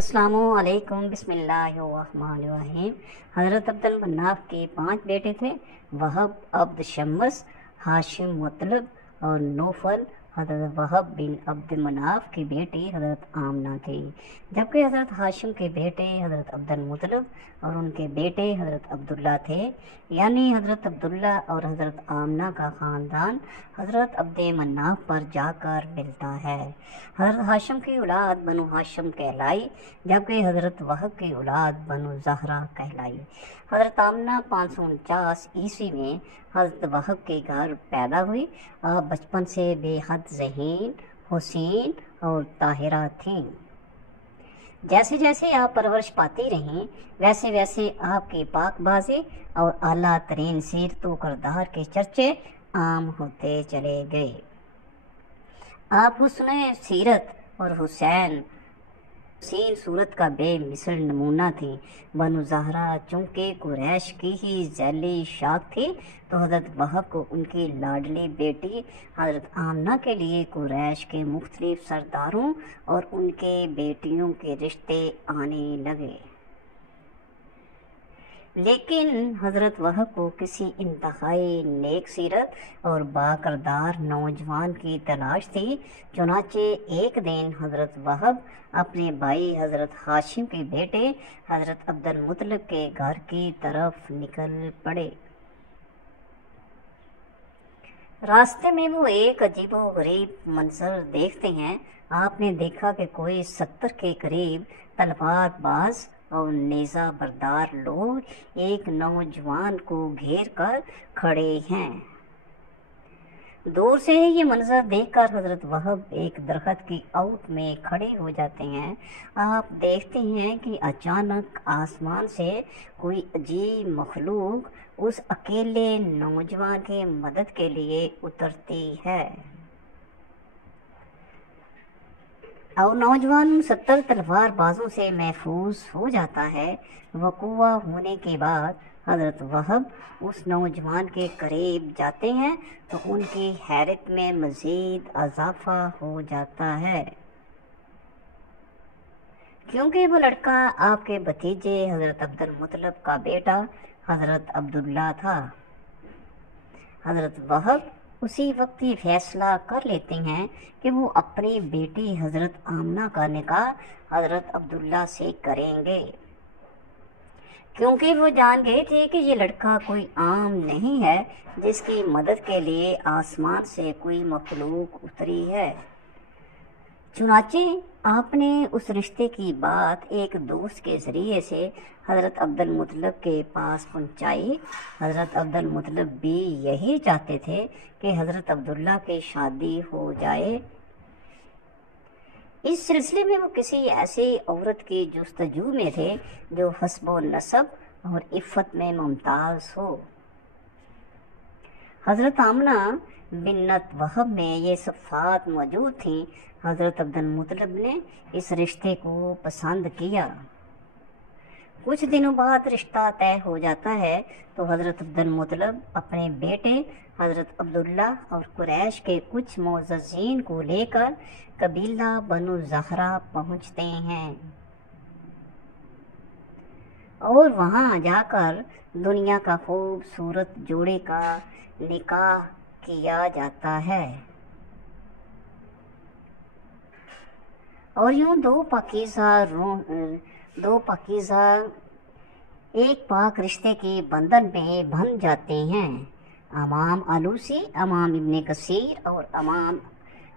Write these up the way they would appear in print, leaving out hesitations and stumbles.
السلام علیکم، بسم اللہ الرحمن الرحیم۔ حضرت عبد المناف کے 5 بیٹے تھے، وہب، عبد شمس، ہاشم مطلب اور نوفل۔ حضرت وہب بن عبد مناف کی بیٹی حضرت آمنہ تھی، جبکہ حضرت ہاشم کے بیٹے حضرت عبد المطلب اور ان کے بیٹے حضرت عبداللہ تھے، یعنی حضرت عبداللہ اور حضرت آمنہ کا خاندان حضرت عبد مناف پر جا کر ملتا ہے۔ حضرت ہاشم کی اولاد بنو ہاشم کہلائی، جبکہ حضرت وہب کی اولاد بنو زہرہ کہلائی۔ حضرت آمنہ 549 عیسوی میں حضرت وہب کے گھر پیدا ہوئی۔ آپ بچپن سے بے حد ذہین، حسین اور طاہرہ تھیں۔ جیسے جیسے آپ پرورش پاتی رہیں، ویسے ویسے آپ کی پاک بازی اور اعلیٰ ترین سیرت و کردار کے چرچے عام ہوتے چلے گئے۔ آپ حسن سیرت اور حسین صورت کا بے مثل نمونہ تھی۔ بنو زہرہ چونکہ قریش کی ہی ذیلی شاخ تھی، تو حضرت وہب کو ان کی لاڈلی بیٹی حضرت آمنہ کے لیے قریش کے مختلف سرداروں اور ان کے بیٹیوں کے رشتے آنے لگے۔ لیکن حضرت وہب کو کسی انتہائی نیک سیرت اور باکردار نوجوان کی تلاش تھی، چنانچہ ایک دن حضرت وہب اپنے بھائی حضرت ہاشم کے بیٹے حضرت عبد المطلب کے گھر کی طرف نکل پڑے۔ راستے میں وہ ایک عجیب و غریب منظر دیکھتے ہیں۔ آپ نے دیکھا کہ کوئی 70 کے قریب تلوار باز اور نیزہ بردار لوگ ایک نوجوان کو گھیر کر کھڑے ہیں۔ دور سے یہ منظر دیکھ کر حضرت وہب ایک درخت کی اوٹ میں کھڑے ہو جاتے ہیں۔ آپ دیکھتے ہیں کہ اچانک آسمان سے کوئی عجیب مخلوق اس اکیلے نوجوان کی مدد کے لیے اترتی ہے، اور نوجوان 70 تلوار بازوں سے محفوظ ہو جاتا ہے۔ وقوع ہونے کے بعد حضرت وہب اس نوجوان کے قریب جاتے ہیں تو ان کی حیرت میں مزید اضافہ ہو جاتا ہے، کیونکہ وہ لڑکا آپ کے بھتیجے حضرت عبد المطلب کا بیٹا حضرت عبداللہ تھا۔ حضرت وہب اسی وقت یہ فیصلہ کر لیتے ہیں کہ وہ اپنی بیٹی حضرت آمنہ کا نکاح حضرت عبداللہ سے کریں گے، کیونکہ وہ جان گئے تھے کہ یہ لڑکا کوئی عام نہیں ہے جس کی مدد کے لیے آسمان سے کوئی مخلوق اتری ہے۔ چنانچہ آپ نے اس رشتے کی بات ایک دوست کے ذریعے سے حضرت عبد المطلب کے پاس پہنچائی۔ حضرت عبد المطلب بھی یہی چاہتے تھے کہ حضرت عبداللہ کی شادی ہو جائے۔ اس سلسلے میں وہ کسی ایسی عورت کی جستجو میں تھے جو حسب و نسب اور عفت میں ممتاز ہو۔ حضرت آمنہ بنت وہب میں یہ صفات موجود تھیں۔ حضرت عبد المطلب نے اس رشتے کو پسند کیا۔ کچھ دنوں بعد رشتہ طے ہو جاتا ہے تو حضرت عبد المطلب اپنے بیٹے حضرت عبداللہ اور قریش کے کچھ معززین کو لے کر قبیلہ بنو زہرہ پہنچتے ہیں، اور وہاں جا کر دنیا کا خوبصورت جوڑے کا نکاح کیا جاتا ہے، اور یوں دو پاکیزہ ایک پاک رشتے کے بندھن میں بندھ جاتے ہیں۔ امام آلوسی، امام ابن کثیر اور امام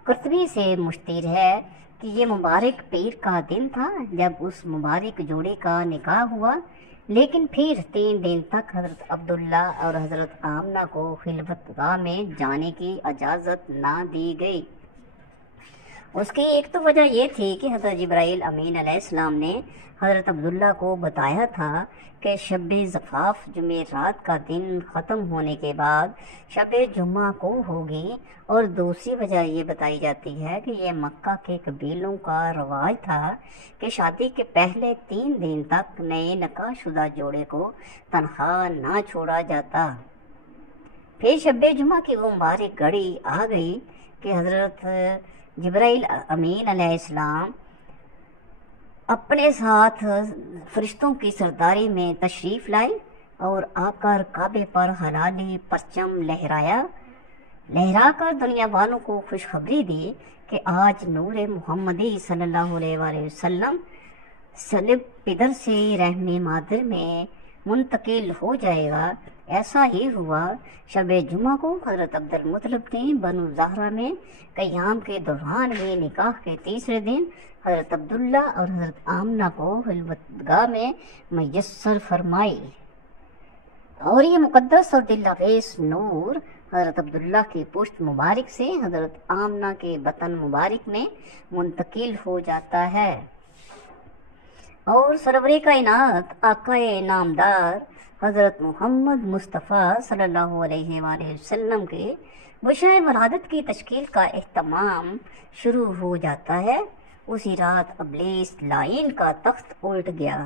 قرطبی سے مشتہر ہے کہ یہ مبارک پیر کا دن تھا جب اس مبارک جوڑے کا نکاح ہوا، لیکن پھر 3 دن تک حضرت عبداللہ اور حضرت آمنہ کو خلوت گاہ میں جانے کی اجازت نہ دی گئی۔ اس کی ایک تو وجہ یہ تھی کہ حضرت جبرائیل امین علیہ السلام نے حضرت عبداللہ کو بتایا تھا کہ شب زفاف جمعرات کا دن ختم ہونے کے بعد شب جمعہ کو ہوگی، اور دوسری وجہ یہ بتائی جاتی ہے کہ یہ مکہ کے قبیلوں کا رواج تھا کہ شادی کے پہلے 3 دن تک نئے نکاح شدہ جوڑے کو تنہا نہ چھوڑا جاتا۔ پھر شب جمعہ کی وہ مبارک گھڑی آ گئی کہ حضرت جبرائیل امین علیہ السلام اپنے ساتھ فرشتوں کی سرداری میں تشریف لائی اور آ کر کعبے پر حلالی پرچم لہرا کر دنیا والوں کو خوشخبری دی کہ آج نور محمدی صلی اللہ علیہ وآلہ وسلم صلب پدر سے رحم مادر میں منتقل ہو جائے گا۔ ایسا ہی ہوا۔ شب جمعہ کو حضرت عبد المطلب نے بنو زہرہ میں قیام کے دوران میں نکاح کے تیسرے دن حضرت عبداللہ اور حضرت آمنہ کو خلوتگاہ میں میسر فرمائی، اور یہ مقدس اور دل آویز نور حضرت عبداللہ کی پشت مبارک سے حضرت آمنہ کے بطن مبارک میں منتقل ہو جاتا ہے، اور سرور کائنات آقا نامدار حضرت محمد مصطفیٰ صلی اللہ علیہ وآلہ وسلم کے بشرۂ ولادت کی تشکیل کا اہتمام شروع ہو جاتا ہے۔ اسی رات ابلیس لائن کا تخت الٹ گیا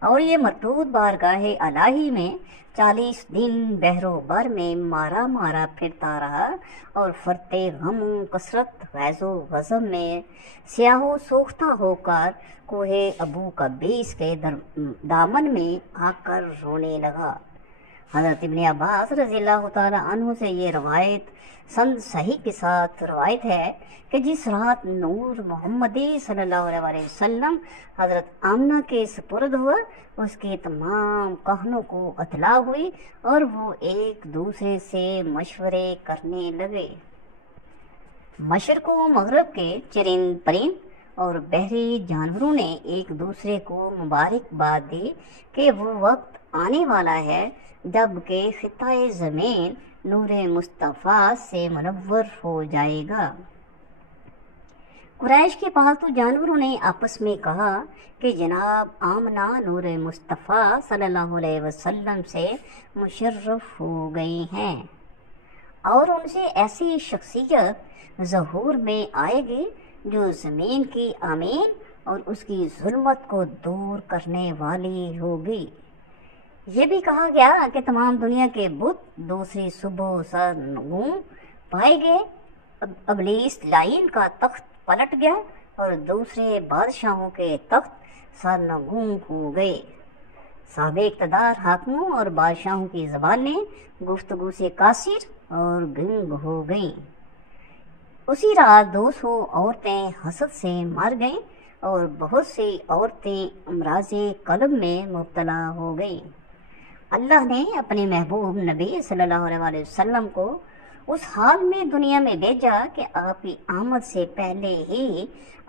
اور یہ مردود بارگاہ الہی میں 40 دن بحر و بر میں مارا پھرتا رہا، اور فرتے غم و کثرت غیظ و غضب میں سیاہ و سوختہ ہو کر کوہ ابو قبیس کے دامن میں آ کر رونے لگا۔ حضرت ابن عباس رضی اللہ تعالی عنہ سے یہ روایت سند صحیح کے ساتھ روایت ہے کہ جس رات نور محمدی صلی اللہ علیہ وآلہ وسلم حضرت آمنہ کے سپرد ہوا، اس کے تمام کہنوں کو اطلاع ہوئی اور وہ ایک دوسرے سے مشورے کرنے لگے۔ مشرق و مغرب کے چرند پرند اور بحری جانوروں نے ایک دوسرے کو مبارکباد دی کہ وہ وقت آنے والا ہے جب کہ خطۂ زمین نور مصطفیٰ سے منور ہو جائے گا۔ قریش کے پالتو جانوروں نے آپس میں کہا کہ جناب آمنہ نور مصطفیٰ صلی اللہ علیہ وسلم سے مشرف ہو گئی ہیں، اور ان سے ایسی شخصیت ظہور میں آئے گی جو زمین کی امین اور اس کی ظلمت کو دور کرنے والی ہوگی۔ یہ بھی کہا گیا کہ تمام دنیا کے بت دوسری صبح سرنگوں پائے گئے۔ ابلیس لائن کا تخت پلٹ گیا اور دوسرے بادشاہوں کے تخت سرنگوں ہو گئے۔ صاحب اقتدار حاکموں اور بادشاہوں کی زبانیں گفتگو سے قاصر اور گنگ ہو گئیں۔ اسی رات 200 عورتیں حسد سے مر گئیں اور بہت سی عورتیں امراض قلب میں مبتلا ہو گئیں۔ اللہ نے اپنے محبوب نبی صلی اللہ علیہ وآلہ وسلم کو اس حال میں دنیا میں بھیجا کہ آپ کی آمد سے پہلے ہی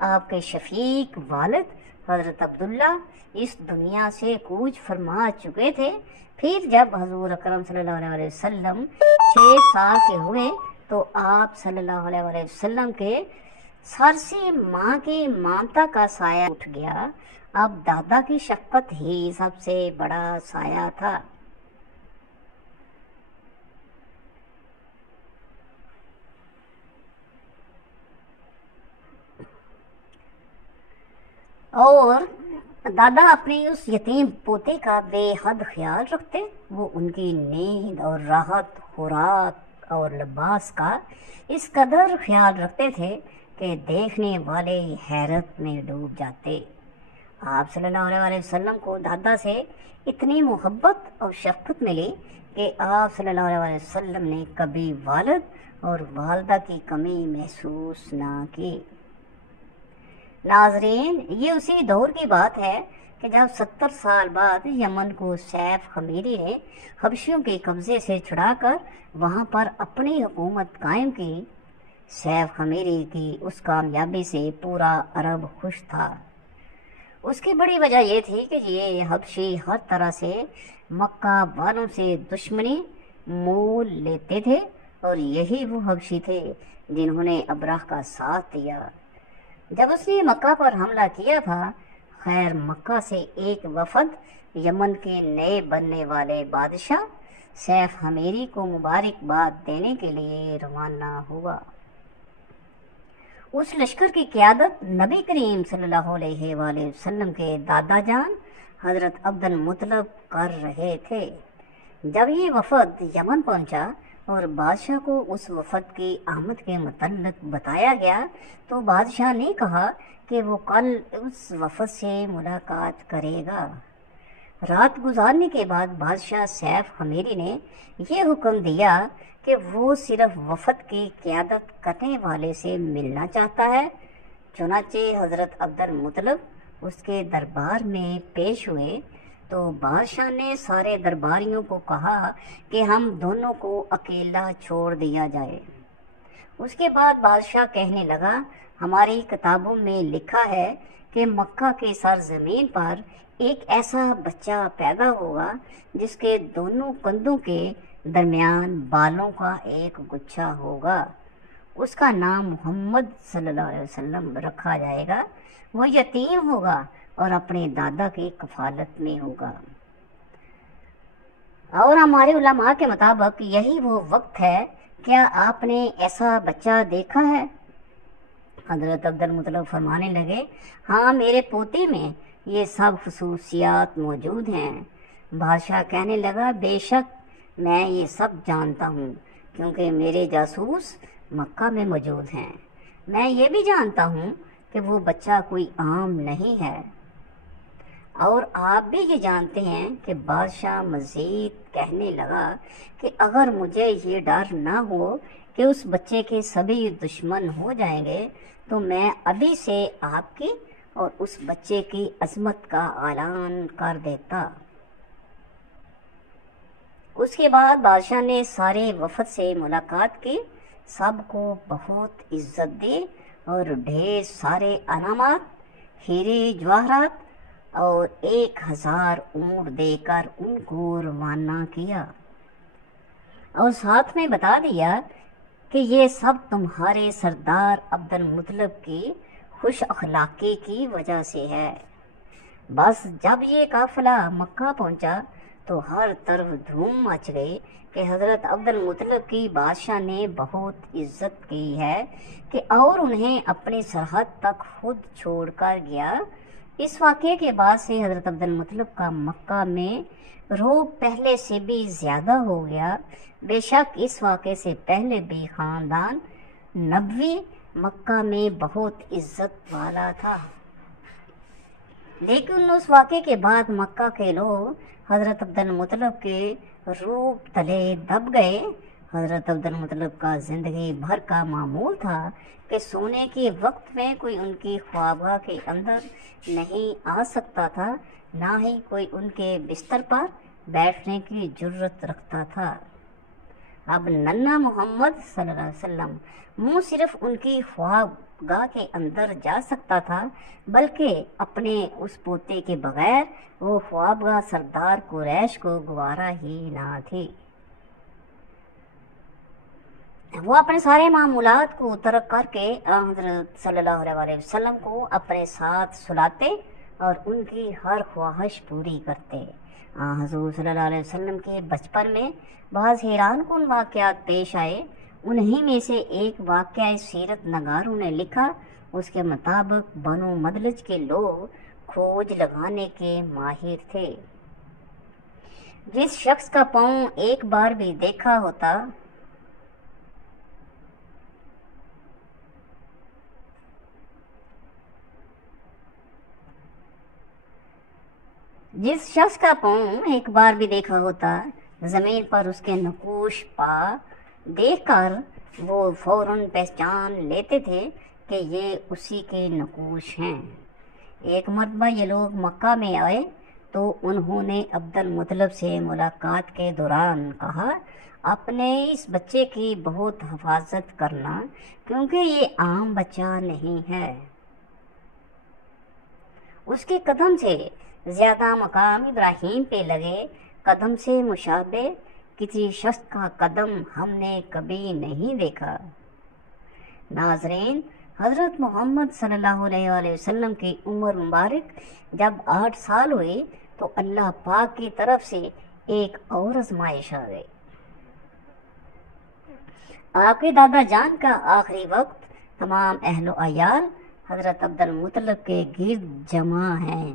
آپ کے شفیق والد حضرت عبداللہ اس دنیا سے کوچ فرما چکے تھے۔ پھر جب حضور اکرم صلی اللہ علیہ وسلم 6 سال کے ہوئے تو آپ صلی اللہ علیہ وسلم کے سر سے ماں کی ممتا کا سایہ اٹھ گیا۔ اب دادا کی شفقت ہی سب سے بڑا سایہ تھا۔ اور دادا اپنے اس یتیم پوتے کا بے حد خیال رکھتے۔ وہ ان کی نیند اور راحت، خوراک اور لباس کا اس قدر خیال رکھتے تھے کہ دیکھنے والے حیرت میں ڈوب جاتے۔ آپ صلی اللہ علیہ وسلم کو دادا سے اتنی محبت اور شفقت ملی کہ آپ صلی اللہ علیہ وسلم نے کبھی والد اور والدہ کی کمی محسوس نہ کی۔ ناظرین، یہ اسی دور کی بات ہے کہ جب 70 سال بعد یمن کو سیف خمیری نے حبشیوں کے قبضے سے چھڑا کر وہاں پر اپنی حکومت قائم کی۔ سیف خمیری کی اس کامیابی سے پورا عرب خوش تھا۔ اس کی بڑی وجہ یہ تھی کہ یہ حبشی ہر طرح سے مکہ والوں سے دشمنی مول لیتے تھے، اور یہی وہ حبشی تھے جنہوں نے ابرہ کا ساتھ دیا جب اس نے مکہ پر حملہ کیا تھا۔ خیر مکہ سے ایک وفد یمن کے نئے بننے والے بادشاہ سیف خمیری کو مبارکباد دینے کے لیے روانہ ہوا۔ اس لشکر کی قیادت نبی کریم صلی اللہ علیہ وآلہ وسلم کے دادا جان حضرت عبد المطلب کر رہے تھے۔ جب یہ وفد یمن پہنچا اور بادشاہ کو اس وفد کی آمد کے متعلق بتایا گیا تو بادشاہ نے کہا کہ وہ کل اس وفد سے ملاقات کرے گا۔ رات گزارنے کے بعد بادشاہ سیف حمیری نے یہ حکم دیا کہ وہ صرف وفد کی قیادت کرنے والے سے ملنا چاہتا ہے۔ چنانچہ حضرت عبد المطلب اس کے دربار میں پیش ہوئے تو بادشاہ نے سارے درباریوں کو کہا کہ ہم دونوں کو اکیلا چھوڑ دیا جائے۔ اس کے بعد بادشاہ کہنے لگا، ہماری کتابوں میں لکھا ہے کہ مکہ کی سرزمین پر ایک ایسا بچہ پیدا ہوگا جس کے دونوں کندھوں کے درمیان بالوں کا ایک گچھا ہوگا۔ اس کا نام محمد صلی اللہ علیہ وسلم رکھا جائے گا۔ وہ یتیم ہوگا اور اپنے دادا کی کفالت میں ہوگا۔ اور ہمارے علماء کے مطابق یہی وہ وقت ہے۔ کیا آپ نے ایسا بچہ دیکھا ہے؟ حضرت عبد المطلب فرمانے لگے، ہاں میرے پوتے میں یہ سب خصوصیات موجود ہیں۔ بادشاہ کہنے لگا، بے شک میں یہ سب جانتا ہوں کیونکہ میرے جاسوس مکہ میں موجود ہیں۔ میں یہ بھی جانتا ہوں کہ وہ بچہ کوئی عام نہیں ہے۔ اور آپ بھی یہ جانتے ہیں کہ بادشاہ مزید کہنے لگا کہ اگر مجھے یہ ڈر نہ ہو کہ اس بچے کے سبھی دشمن ہو جائیں گے تو میں ابھی سے آپ کی اور اس بچے کی عظمت کا اعلان کر دیتا۔ اس کے بعد بادشاہ نے سارے وفد سے ملاقات کی، سب کو بہت عزت دی اور ڈھیر سارے انعامات، ہیرے جواہرات اور 1000 اونٹ دے کر ان کو روانہ کیا، اور ساتھ میں بتا دیا کہ یہ سب تمہارے سردار عبد المطلب کی خوش اخلاقی کی وجہ سے ہے۔ بس جب یہ قافلہ مکہ پہنچا تو ہر طرف دھوم مچ گئی کہ حضرت عبد المطلب کی بادشاہ نے بہت عزت کی ہے کہ اور انہیں اپنی سرحد تک خود چھوڑ کر گیا۔ اس واقعے کے بعد سے حضرت عبد المطلب کا مکہ میں رعب پہلے سے بھی زیادہ ہو گیا۔ بے شک اس واقعے سے پہلے بھی خاندان نبوی مکہ میں بہت عزت والا تھا، لیکن اس واقعے کے بعد مکہ کے لوگ حضرت عبد المطلب کے رعب تلے دب گئے۔ حضرت عبد المطلب کا زندگی بھر کا معمول تھا کہ سونے کے وقت میں کوئی ان کی خوابگاہ کے اندر نہیں آ سکتا تھا، نہ ہی کوئی ان کے بستر پر بیٹھنے کی جرت رکھتا تھا۔ اب ننھا محمد صلی اللہ علیہ وسلم منہ صرف ان کی خوابگاہ کے اندر جا سکتا تھا، بلکہ اپنے اس پوتے کے بغیر وہ خوابگاہ سردار قریش کو گوارا ہی نہ تھی۔ وہ اپنے سارے معمولات کو ترک کر کے حضرت صلی اللہ علیہ وسلم کو اپنے ساتھ سلاتے اور ان کی ہر خواہش پوری کرتے۔ حضور صلی اللہ علیہ وسلم کے بچپن میں بعض حیران کن واقعات پیش آئے۔ انہی میں سے ایک واقعہ سیرت نگاروں نے لکھا۔ اس کے مطابق بنو مدلج کے لوگ کھوج لگانے کے ماہر تھے۔ جس شخص کا پاؤں ایک بار بھی دیکھا ہوتا زمین پر اس کے نقوش پا دیکھ کر وہ فوراً پہچان لیتے تھے کہ یہ اسی کے نقوش ہیں۔ ایک مرتبہ یہ لوگ مکہ میں آئے تو انہوں نے عبد المطلب سے ملاقات کے دوران کہا، اپنے اس بچے کی بہت حفاظت کرنا کیونکہ یہ عام بچہ نہیں ہے۔ اس کے قدم سے زیادہ مقام ابراہیم پہ لگے قدم سے مشابہ کسی شخص کا قدم ہم نے کبھی نہیں دیکھا۔ ناظرین، حضرت محمد صلی اللہ علیہ وسلم کی عمر مبارک جب 8 سال ہوئی تو اللہ پاک کی طرف سے ایک اور آزمائش آ گئی۔ آپ کے دادا جان کا آخری وقت تمام اہل و عیال حضرت عبد المطلب کے گرد جمع ہیں۔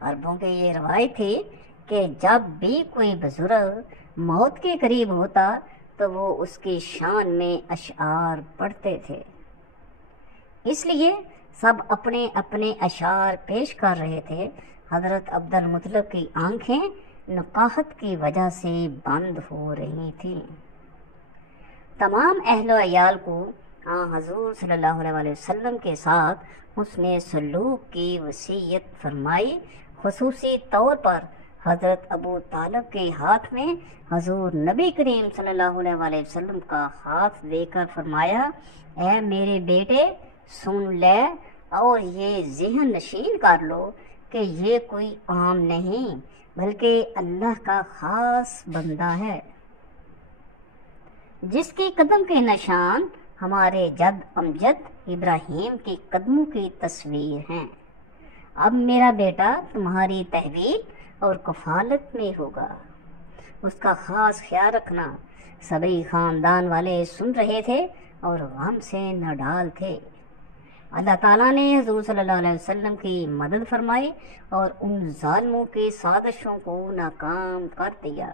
عربوں کی یہ روایت تھی کہ جب بھی کوئی بزرگ موت کے قریب ہوتا تو وہ اس کی شان میں اشعار پڑھتے تھے۔ اس لیے سب اپنے اپنے اشعار پیش کر رہے تھے۔ حضرت عبد المطلب کی آنکھیں نقاہت کی وجہ سے بند ہو رہی تھیں۔ تمام اہل و عیال کو حضور صلی اللہ علیہ وسلم کے ساتھ حسن سلوک کی وصیت فرمائی۔ خصوصی طور پر حضرت ابو طالب کے ہاتھ میں حضور نبی کریم صلی اللہ علیہ وسلم کا ہاتھ دے کر فرمایا، اے میرے بیٹے سن لے اور یہ ذہن نشین کر لو کہ یہ کوئی عام نہیں بلکہ اللہ کا خاص بندہ ہے، جس کے قدم کے نشان ہمارے جد امجد ابراہیم کے قدموں کی تصویر ہیں۔ اب میرا بیٹا تمہاری تحویل اور کفالت میں ہوگا، اس کا خاص خیال رکھنا۔ سبھی خاندان والے سن رہے تھے اور غم سے نڈال تھے۔ اللہ تعالیٰ نے حضور صلی اللہ علیہ وسلم کی مدد فرمائی اور ان ظالموں کی سازشوں کو ناکام کر دیا۔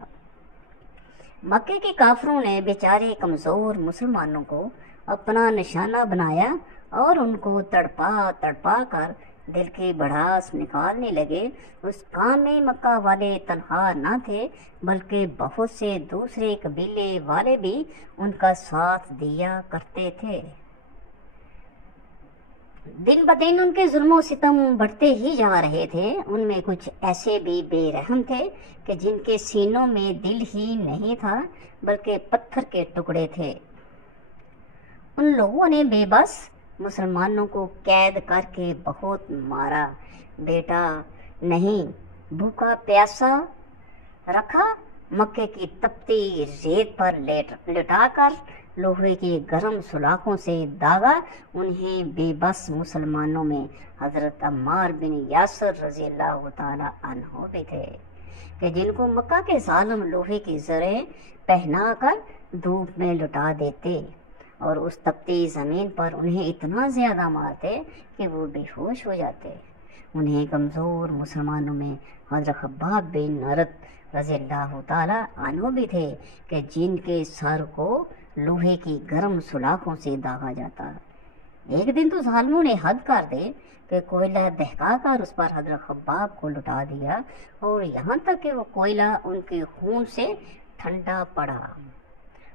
مکے کے کافروں نے بیچارے کمزور مسلمانوں کو اپنا نشانہ بنایا اور ان کو تڑپا تڑپا کر دل کی بھڑاس نکالنے لگے۔ اس کام میں مکہ والے تنہا نہ تھے بلکہ بہت سے دوسرے قبیلے والے بھی ان کا ساتھ دیا کرتے تھے۔ دن بدن ان کے ظلم و ستم بڑھتے ہی جا رہے تھے۔ ان میں کچھ ایسے بھی بے رحم تھے کہ جن کے سینوں میں دل ہی نہیں تھا بلکہ پتھر کے ٹکڑے تھے۔ ان لوگوں نے بے بس مسلمانوں کو قید کر کے بہت مارا۔ بیٹا نہیں بھوکا پیاسا رکھا، مکے کی تپتی ریت پر لٹا کر لوہے کی گرم سلاخوں سے داغا۔ انہیں بے بس مسلمانوں میں حضرت عمار بن یاسر رضی اللہ تعالی عنہ بھی تھے کہ جن کو مکہ کے ظالم لوہے کی زریں پہنا کر دھوپ میں لٹا دیتے اور اس تپتی زمین پر انہیں اتنا زیادہ مارتے کہ وہ بے ہوش ہو جاتے۔ انہیں کمزور مسلمانوں میں حضرت خباب بن عرت رضی اللہ تعالی عنہ بھی تھے کہ جن کے سر کو لوہے کی گرم سلاخوں سے داغا جاتا۔ ایک دن تو ظالموں نے حد کر دے کہ کوئلہ دہکا کر اس پر حضرت خباب کو لٹا دیا اور یہاں تک کہ وہ کوئلہ ان کے خون سے ٹھنڈا پڑا۔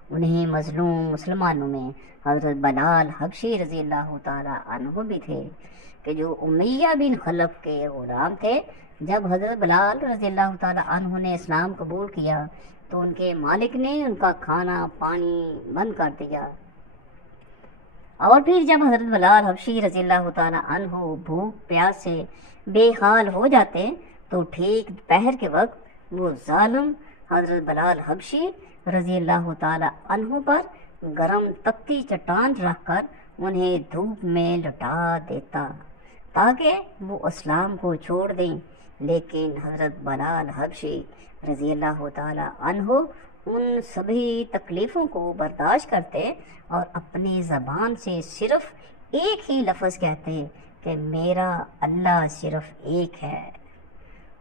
انہیں مظلوم مسلمانوں میں حضرت بلال حبشی رضی اللہ تعالی عنہ بھی تھے کہ جو امیہ بن خلف کے غلام تھے۔ جب حضرت بلال رضی اللہ تعالی عنہ نے اسلام قبول کیا تو ان کے مالک نے ان کا کھانا پانی بند کر دیا، اور پھر جب حضرت بلال حبشی رضی اللہ تعالی عنہ بھوک پیاس سے بے حال ہو جاتے تو ٹھیک دوپہر کے وقت وہ ظالم حضرت بلال حبشی رضی اللہ تعالی عنہ پر گرم تپتی چٹان رکھ کر انہیں دھوپ میں لٹا دیتا تاکہ وہ اسلام کو چھوڑ دیں، لیکن حضرت بلال حبشی رضی اللہ تعالی عنہ ان سبھی تکلیفوں کو برداشت کرتے اور اپنی زبان سے صرف ایک ہی لفظ کہتے کہ میرا اللہ صرف ایک ہے،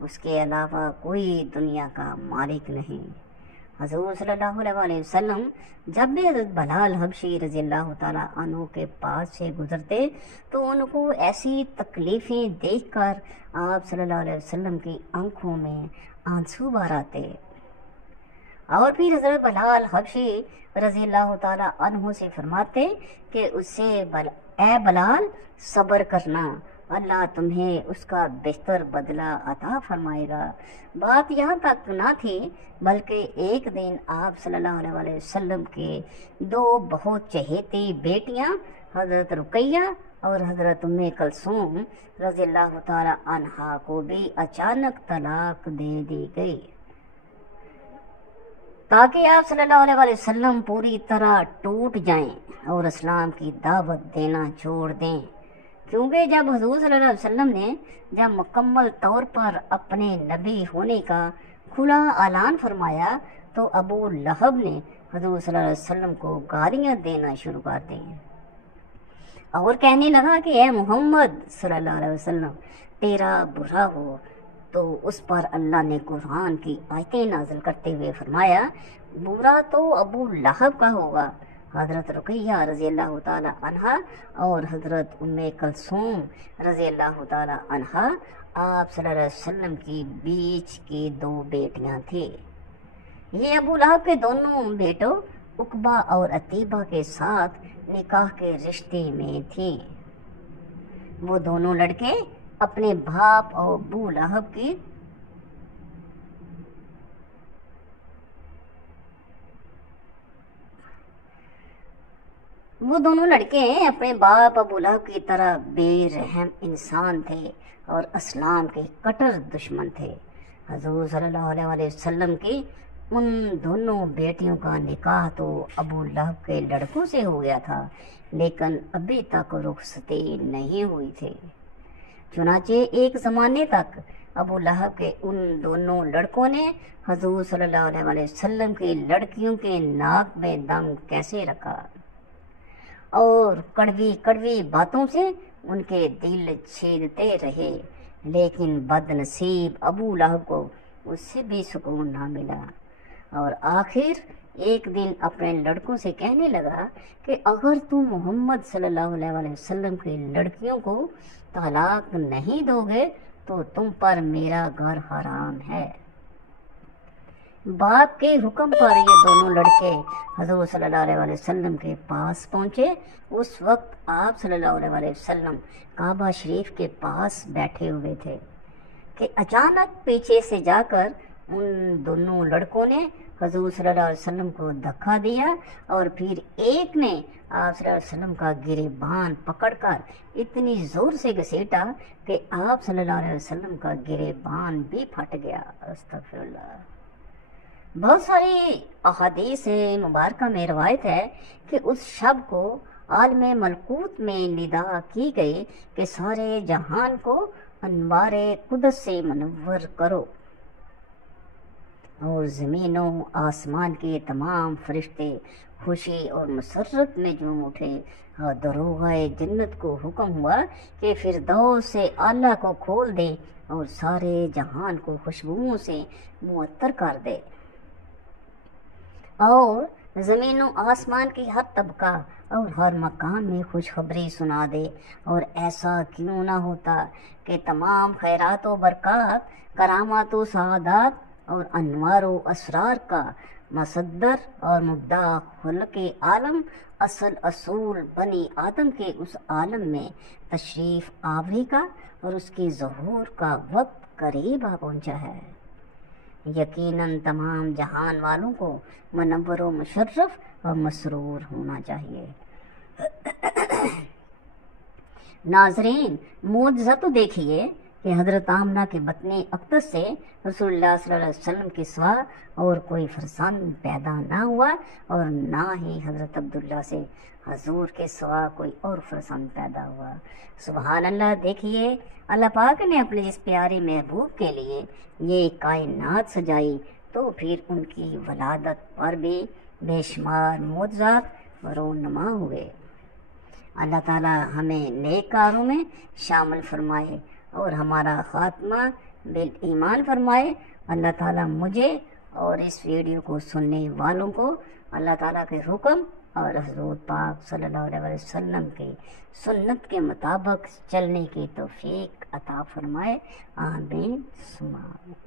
اس کے علاوہ کوئی دنیا کا مالک نہیں۔ حضور صلی اللہ علیہ وسلم جب بھی حضرت بلال حبشی رضی اللہ تعالیٰ عنہ کے پاس سے گزرتے تو ان کو ایسی تکلیفیں دیکھ کر آپ صلی اللہ علیہ وسلم کی آنکھوں میں آنسو بھر آتے، اور پھر حضرت بلال حبشی رضی اللہ تعالیٰ عنہ سے فرماتے کہ اس سے اے بلال صبر کرنا، اللہ تمہیں اس کا بہتر بدلہ عطا فرمائے گا۔ بات یہاں تک نہ تھی بلکہ ایک دن آپ صلی اللہ علیہ وسلم کے دو بہت چہیتی بیٹیاں حضرت رقیہ اور حضرت ام کلثوم رضی اللہ تعالی عنہا کو بھی اچانک طلاق دے دی گئی تاکہ آپ صلی اللہ علیہ وسلم پوری طرح ٹوٹ جائیں اور اسلام کی دعوت دینا چھوڑ دیں، کیونکہ جب حضور صلی اللہ علیہ وسلم نے جب مکمل طور پر اپنے نبی ہونے کا کھلا اعلان فرمایا تو ابو لہب نے حضور صلی اللہ علیہ وسلم کو گالیاں دینا شروع کر دیں اور کہنے لگا کہ اے محمد صلی اللہ علیہ وسلم تیرا برا ہو، تو اس پر اللہ نے قرآن کی آیتیں نازل کرتے ہوئے فرمایا برا تو ابو لہب کا ہوگا۔ حضرت رقیہ رضی اللہ تعالی عنہا اور حضرت ام کلثوم رضی اللہ تعالی عنہا آپ صلی اللہ علیہ وسلم کی بیچ کی 2 بیٹیاں تھیں۔ یہ ابو لہب کے دونوں بیٹوں عقبہ اور عتیبہ کے ساتھ نکاح کے رشتے میں تھیں۔ وہ دونوں لڑکے اپنے باپ اور ابو لہب کی اپنے باپ ابو لہب کی طرح بے رحم انسان تھے اور اسلام کے کٹر دشمن تھے۔ حضور صلی اللہ علیہ وسلم کی ان دونوں بیٹیوں کا نکاح تو ابو لہب کے لڑکوں سے ہو گیا تھا، لیکن ابھی تک رخصتی نہیں ہوئی تھی۔ چنانچہ ایک زمانے تک ابو لہب کے ان دونوں لڑکوں نے حضور صلی اللہ علیہ وسلم کی لڑکیوں کے ناک میں دم کیسے رکھا اور کڑوی کڑوی باتوں سے ان کے دل چھیدتے رہے، لیکن بد نصیب ابو لہب کو اس سے بھی سکون نہ ملا، اور آخر ایک دن اپنے لڑکوں سے کہنے لگا کہ اگر تم محمد صلی اللہ علیہ وسلم کی لڑکیوں کو طلاق نہیں دو گے تو تم پر میرا گھر حرام ہے۔ باپ کے حکم پر یہ دونوں لڑکے حضور صلی اللہ علیہ وسلم کے پاس پہنچے۔ اس وقت آپ صلی اللہ علیہ وسلم کعبہ شریف کے پاس بیٹھے ہوئے تھے کہ اچانک پیچھے سے جا کر ان دونوں لڑکوں نے حضور صلی اللہ علیہ وسلم کو دھکا دیا، اور پھر ایک نے آپ صلی اللہ علیہ وسلم کا گریبان پکڑ کر اتنی زور سے گھسیٹا کہ آپ صلی اللہ علیہ وسلم کا گریبان بھی پھٹ گیا۔ استغفر اللہ۔ بہت ساری احادیث مبارکہ میں روایت ہے کہ اس شب کو عالم ملکوت میں ندا کی گئی کہ سارے جہان کو انوار قدس سے منور کرو، اور زمین و آسمان کے تمام فرشتے خوشی اور مسرت میں جھوم اٹھے، اور دروغہ جنت کو حکم ہوا کہ فردوس سے اعلیٰ کو کھول دے اور سارے جہان کو خوشبوؤں سے معطر کر دے، اور زمین و آسمان کی ہر طبقہ اور ہر مقام میں خوشخبری سنا دے، اور ایسا کیوں نہ ہوتا کہ تمام خیرات و برکات، کرامات و سعادات اور انوار و اسرار کا مصدر اور مبدع خلق عالم اصل اصول بنی آدم کے اس عالم میں تشریف آوری کا اور اس کے ظہور کا وقت قریب آ پہنچا ہے۔ یقیناً تمام جہان والوں کو منور و مشرف اور مسرور ہونا چاہیے۔ ناظرین، معجزہ تو دیکھیے کہ حضرت آمنہ کے بطن اقدس سے رسول اللہ صلی اللہ علیہ وسلم کے سوا اور کوئی فرزند پیدا نہ ہوا، اور نہ ہی حضرت عبداللہ سے حضور کے سوا کوئی اور فرزند پیدا ہوا۔ سبحان اللہ۔ دیکھیے، اللہ پاک نے اپنے اس پیارے محبوب کے لیے یہ کائنات سجائی، تو پھر ان کی ولادت پر بھی بے شمار معجزات رونما ہوئے۔ اللہ تعالی ہمیں نیک کاروں میں شامل فرمائے اور ہمارا خاتمہ بالایمان فرمائے۔ اللہ تعالیٰ مجھے اور اس ویڈیو کو سننے والوں کو اللہ تعالیٰ کے حکم اور حضور پاک صلی اللہ علیہ وسلم کی سنت کے مطابق چلنے کی توفیق عطا فرمائے۔ آمین ثم آمین۔